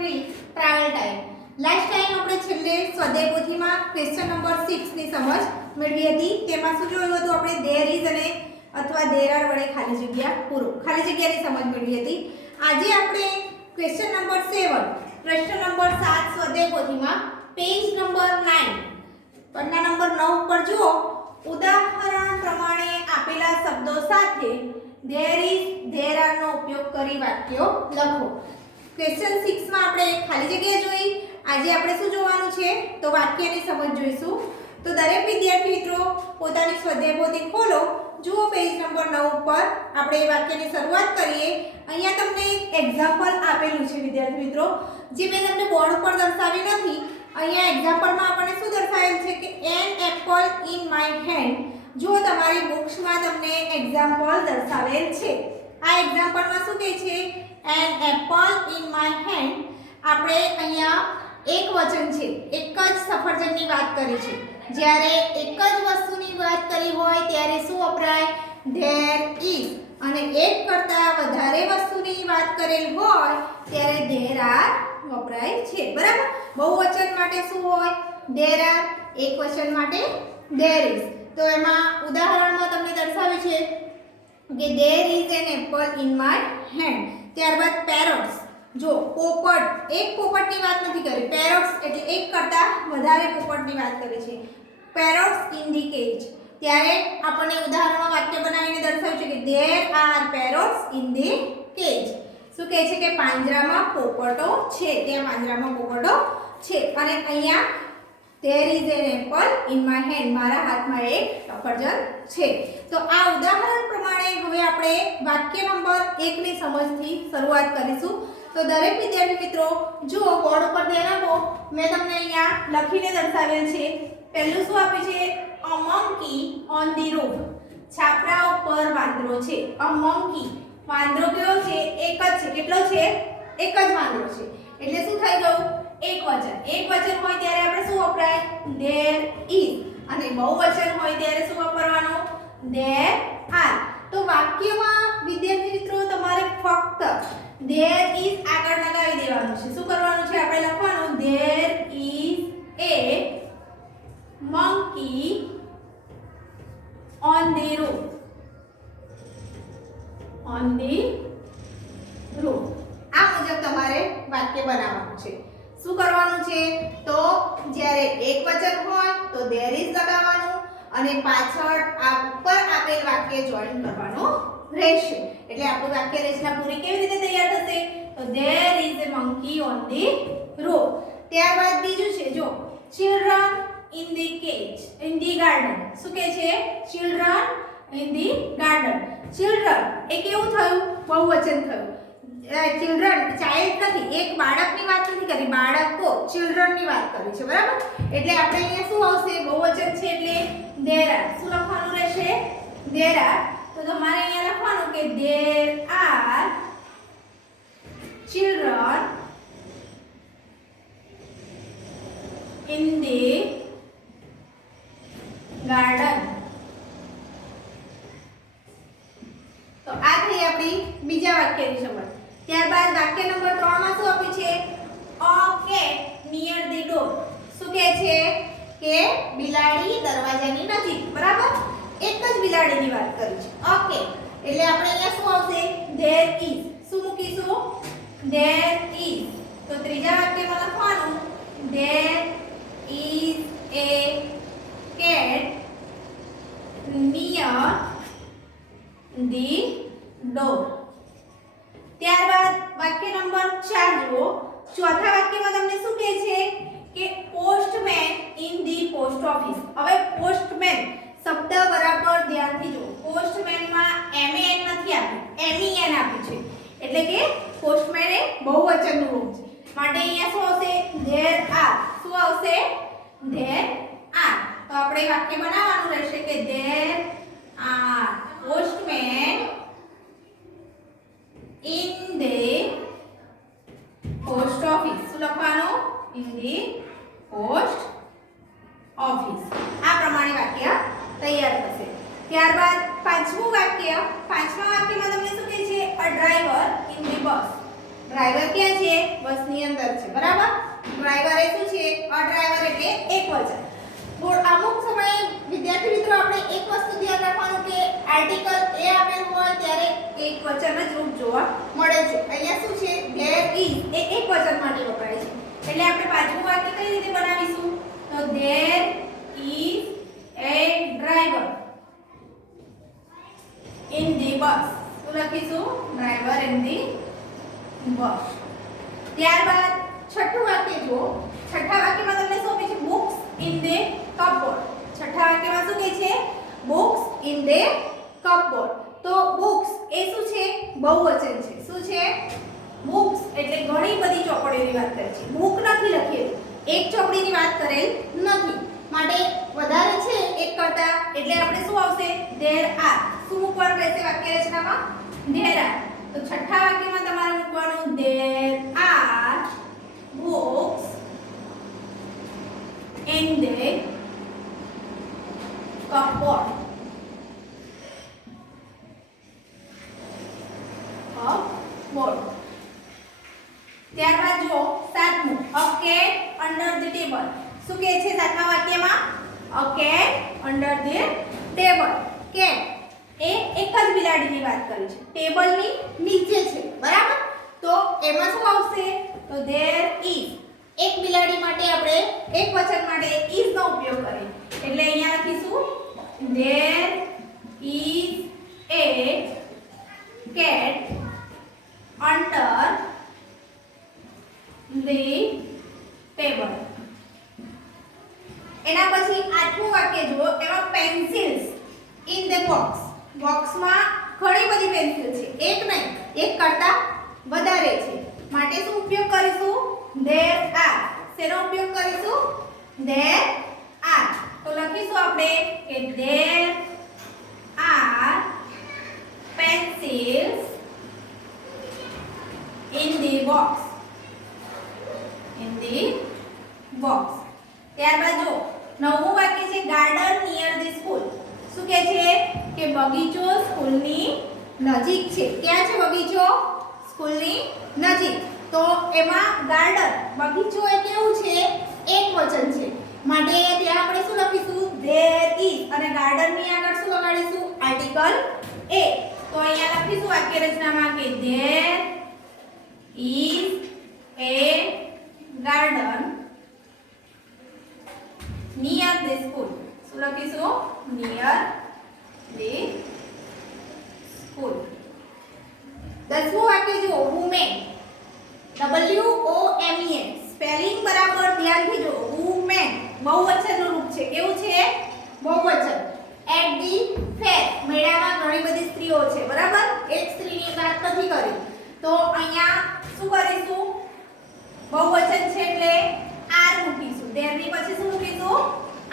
3 travel time. Last time આપણે છેલ્લે સ્વાધ્યાય પોથીમાં ક્વેશ્ચન નંબર 6 ની સમજ મેળવી હતી. તેમાં શું જોયું હતું આપણે ધેર ઇઝ અને અથવા ધેર આર વડે ખાલી જગ્યા પૂરો ખાલી જગ્યાની સમજ મેળવી હતી. આજે આપણે ક્વેશ્ચન નંબર 7 પ્રશ્ન નંબર 7 સ્વાધ્યાય પોથીમાં પેજ નંબર 9 પન્ના નંબર 9 ઉપર જુઓ. ઉદાહરણ પ્રમાણે આપેલા શબ્દો સાથે there is there are નો ઉપયોગ કરી વાક્યો લખો. ક્વેશ્ચન 6 માં આપણે ખાલી જગ્યા જોઈ. આજે આપણે શું જોવાનું છે તો વાક્યની સમજ જોઈશું. તો દરેક વિદ્યાર્થી મિત્રો પોતાની સ્વાધ્યાય પોથી ખોલો. જુઓ પેજ નંબર 9 ઉપર આપણે વાક્યની શરૂઆત કરીએ. અહીંયા તમને એક એક્ઝામ્પલ આપેલું છે વિદ્યાર્થી મિત્રો, જે મેં તમને બોર્ડ ઉપર દર્શાવી નથી. અહીંયા એક્ઝામ્પલમાં આપણને શું દર્શાવેલ છે કે an apple in my hand. જો તમારી બુક્સમાં તમને એક્ઝામ્પલ દર્શાવેલ છે. આ એક્ઝામ્પલમાં શું કહે છે an apple in my hand. આપણે અહીંયા એક વચન છે, એક જ સફરજનની વાત કરી છે. જ્યારે એક જ વસ્તુની વાત કરી હોય ત્યારે શું વપરાય there is, અને એક કરતાં વધારે વસ્તુની વાત કરેલ હોય ત્યારે there are વપરાય છે. બરાબર. બહુવચન માટે શું હોય there are, એકવચન માટે there is. તો એમાં ઉદાહરણમાં તમને દર્શાવ્યું છે કે there is an apple in my hand. ત્યારબાદ parrots. જો પોપટ, એક પોપટની વાત નથી કરી. parrots એટલે એક કરતાં વધારે પોપટની વાત કરી છે. parrots in the cage. ત્યારે આપણને ઉદાહરણમાં વાક્ય બનાવીને દર્શાવ્યું છે કે there are parrots in the cage. શું કહે છે કે પાંજરામાં પોપટો છે, ત્યાં પાંજરામાં પોપટો છે. અને અહીંયા there is an apple in my hand, મારા હાથમાં એક સફરજન છે. તો આ ઉદાહરણ પ્રમાણે હવે આપણે વાક્ય નંબર 1 ની સમજથી શરૂઆત કરીશું. તો દરેક વિદ્યાર્થી મિત્રો જુઓ બોર્ડ ઉપર ધ્યાન આપો. મેં તમને અહીંયા લખીને દર્શાવેલ છે. પહેલું શું આપ્યું છે a monkey on the roof. છાપરા ઉપર વાંદરો છે. a monkey, વાંદરો કેવો છે એક જ છે. કેટલો છે એક જ વાંદરો છે. એટલે શું થઈ ગયું એકવચન. એકવચન હોય ત્યારે આપણે શું વપરાય there is, અને બહુવચન હોય ત્યારે શું વાપરવાનું there are. તો વાક્યમાં વિદ્યાર્થી મિત્રો તમારે ફક્ત there is આગળ લગાવી દેવાનું છે. શું કરવાનું છે આપણે લખવાનું there is a monkey on the roof. on the roof. આ મુજબ તમારે વાક્ય બનાવવાનું છે. શું કરવાનું છે તો જ્યારે એકવચન હોય તો there is લગાવવાનું અને પાછળ આ ઉપર આપેલ વાક્ય જોઈન કરવાનું રહેશે. એટલે આપણું વાક્ય રચના પૂરી કેવી રીતે તૈયાર થશે તો there is a monkey on the roof. ત્યારબાદ બીજું છે જો children in the cage, in the garden. શું કહે છે children in the garden. children એ કેવું થયું બહુવચન થયું. children child નથી, એક બાળકની વાત નથી કરી, બાળકો children ની વાત કરી છે. બરાબર. એટલે આપણે અહીંયા શું આવશે બહુવચન છે એટલે there are. શું લખવાનું રહેશે there are. તો તમારે અહીંયા લખવાનું કે there are children in the garden. તો આ થઈ આપણી બીજા વાક્યની સમજ. ત્યારબાદ વાક્ય નંબર 3 માં શું આપ્યું છે a cat near the door. શું કહે છે કે બિલાડી દરવાજાની નજીક. બરાબર. એક જ બિલાડીની વાત કરી છે. ઓકે. એટલે આપણે અહીંયા શું આવશે there is. શું મૂકીશું there is. તો ત્રીજા વાક્યમાં લખવાનું there is a cat near the door. ત્યારબાદ વાક્ય નંબર 4 જુઓ. ચોથા વાક્યમાં તમને શું કહે છે કે postman in the post office. હવે પોસ્ટમેન શબ્દ બરાબર ધ્યાનથી જુઓ. પોસ્ટમેનમાં એમ એન નથી આપ્યું, એમ ઈ એન આપ્યું છે. એટલે કે પોસ્ટમેન એ બહુવચનનું રૂપ છે. માટે અહીંયા શું આવશે there are. શું આવશે there are. તો આપણે વાક્ય બનાવવાનું રહેશે કે there are postmen in the post office. શું લખવાનું in the post office. આ પ્રમાણે વાક્ય તૈયાર થશે. ત્યારબાદ પાંચમું વાક્ય. પાંચમા વાક્યમાં તમને શું કહે છે a driver in the bus. Driver ક્યાં છે? બસની અંદર છે, બરાબર. ડ્રાઈવર એ શું છે? અ ડ્રાઈવર એટલે એકવચન. અમુક સમયે વિદ્યાર્થી મિત્રો આપણે એક વસ્તુ ધ્યાન રાખવાનું કે આર્ટિકલ એ આપેલું હોય ત્યારે એકવચન જ રૂપ જોવા મળે છે. અહીંયા શું છે? there is એ એકવચન માટે વપરાય છે. એટલે આપણે પાછું વાક્ય કઈ રીતે બનાવીશું? તો there is a driver in the bus. શું લખીશું? driver in the bus. ત્યારબાદ છઠ્ઠું વાક્ય જુઓ. છઠ્ઠા વાક્યમાં તમને શું કહે છે? books in the cupboard. છઠ્ઠા વાક્યમાં શું કહે છે? books in the cupboard. તો books એ શું છે? બહુવચન છે. શું છે? books એટલે ઘણી બધી ચોપડીઓની વાત કરે છે. book નથી લખેલું, એક ચોપડીની વાત કરેલ નથી. માટે વધારે છે એક કરતા, એટલે આપણે શું આવશે? there are. શું મૂકવાનું રહેશે વાક્ય રચનામાં? there are. તો છઠ્ઠા વાક્યમાં તમારે મૂકવાનું there are books in the cupboard. cupboard. ત્યારબાદ જો સાતમું a cat under the table. શું કહે છે સાતમા વાક્યમાં? a cat under the table. cat એ એક જ બિલાડીની વાત કરી છે, ટેબલની નીચે છે, બરાબર. તો એમાં શું આવશે? તો there is. એક બિલાડી માટે આપણે એક વચન માટે is નો ઉપયોગ કરીએ, એટલે અહીંયા લખીશું there is a cat under the table. એના પછી આઠમું વાક્ય જુઓ. એમાં pencils in the box. બોક્સમાં ઘણી બધી પેન્સિલ છે, એક નહીં, એક કરતા વધારે છે. માટે શું ઉપયોગ કરીશું? there are. શેનો ઉપયોગ કરીશું? there are. તો લખીશું આપણે કે there are pencils in the box. in the box. ત્યારબાદ જો નવમું વાક્ય છે ગાર્ડન નિયર ધ સ્કૂલ. શું કહે છે? કે બગીચો સ્કૂલની નજીક છે. ક્યાં છે બગીચો? સ્કૂલની નજીક. તો એમાં ગાર્ડન બગીચો એ કેવું છે? એક વચન છે. માટે ત્યાં આપણે શું લખીશું? there is. અને ગાર્ડન ની આગળ શું લગાડીશું? આર્ટિકલ એ. તો અહીંયા લખીશું વાક્ય રચનામાં કે there is a garden near the school. શું લખીશું? near the school. દસમું વાક્ય જુઓ. women. WOMEN. સ્પેલિંગ બરાબર ધ્યાનથી જુઓ. women બહુવચનનું રૂપ છે. કેવું છે? બહુવચન. at the fair. મેળામાં ઘણી બધી સ્ત્રીઓ છે, બરાબર. એક સ્ત્રીની વાત નથી કરી. તો અહીંયા શું કરીશું? બહુવચન છે એટલે આર મૂકીશું. there ની પછી શું મૂકીશું?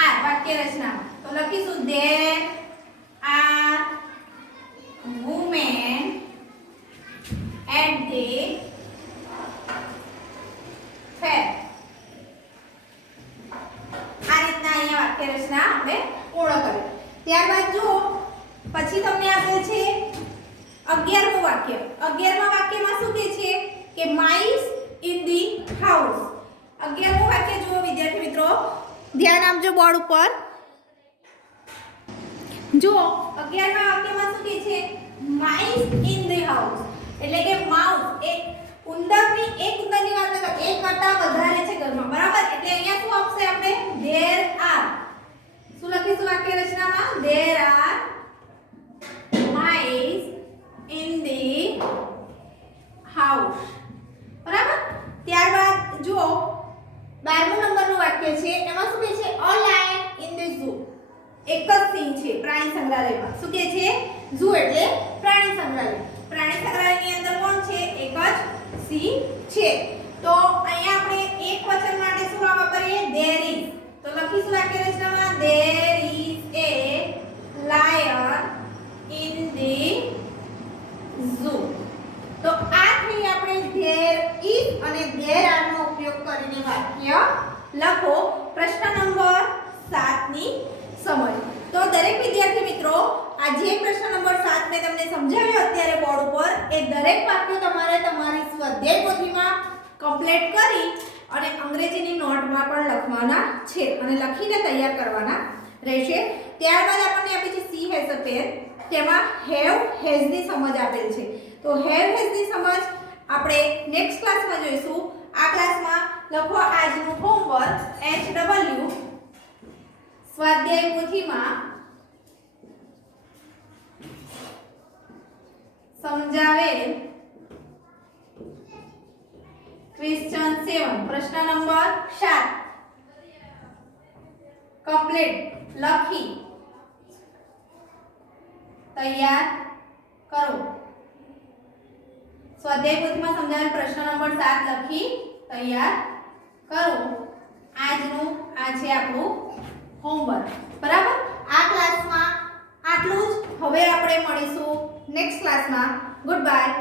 આર. વાક્ય રચનામાં તો લખીશું there are women at the fair. આ રીતના અહીંયા વાક્ય રચના આપણે પૂર્ણ કરી. ત્યારબાદ જો પછી તમને આપેલ છે 11મું વાક્ય. 11મા વાક્યમાં શું કહે છે? કે mice in the house. 11મું વાક્ય જુઓ વિદ્યાર્થી મિત્રો, ધ્યાન આપજો બોર્ડ ઉપર. જો 11મા વાક્યમાં શું કહે છે? mice in the house. એટલે કે માઉસ એ ઉંદરની વાત નથી, એક કરતા વધારે છે ઘરમાં, બરાબર. એટલે અહીંયા શું આવશે? આપણે there are. શું લખીશું વાક્ય રચનામાં? there are mice in the house. બરાબર. ત્યારબાદ જુઓ 12મું નંબરનું વાક્ય છે. એમાં શું કહે છે? a lion in the zoo. એક જ સિંહ છે પ્રાણી સંગ્રહાલયમાં. શું કહે છે? zoo એટલે પ્રાણી સંગ્રહાલય. પ્રાણી સંગ્રહાલયની અંદર કોણ છે? એક જ સિંહ છે. તો અહીંયા આપણે એક વચન માટે શું વાપરીએ? there is. તો લખીશું વાક્ય રચનામાં there is a lion in the zoo. તો આ થઈ આપણે there is અને there are નો ઉપયોગ કરીને વાક્ય લખો. પ્રશ્ન નંબર 7 ની સમજ. તો દરેક વિદ્યાર્થી મિત્રો આ જે પ્રશ્ન નંબર 7 મેં તમને સમજાવ્યો અત્યારે બોર્ડ ઉપર એ દરેક વાક્યો તમારે તમારી સ્વાધ્યાય પોથીમાં કમ્પ્લીટ કરી અને અંગ્રેજીની નોટમાં પણ લખવાના છે અને લખીને તૈયાર કરવાના રહેશે. ત્યારબાદ આપણને આપી છે સી હેઝ અ પેન, તેમાં હેવ હેઝ ની સમજ આપેલ છે. તો હેવ હેઝ ની સમજ આપણે નેક્સ્ટ ક્લાસમાં જોઈશું. આ ક્લાસમાં લખો આજનું હોમવર્ક HW સ્વાધ્યાય પોથીમાં સમજાવેલ ક્વેશ્ચન 7 પ્રશ્ન નંબર 7 કમ્પ્લીટ લખી તૈયાર કરો. સ્વાધ્યાય પોથીમાં સમજાવેલ પ્રશ્ન નંબર 7 લખી તૈયાર કરો. આજનું આ છે આપણું હોમવર્ક. બરાબર. આ ક્લાસમાં આટલું જ. હવે આપણે મળીશું નેક્સ્ટ ક્લાસમાં. Good bye.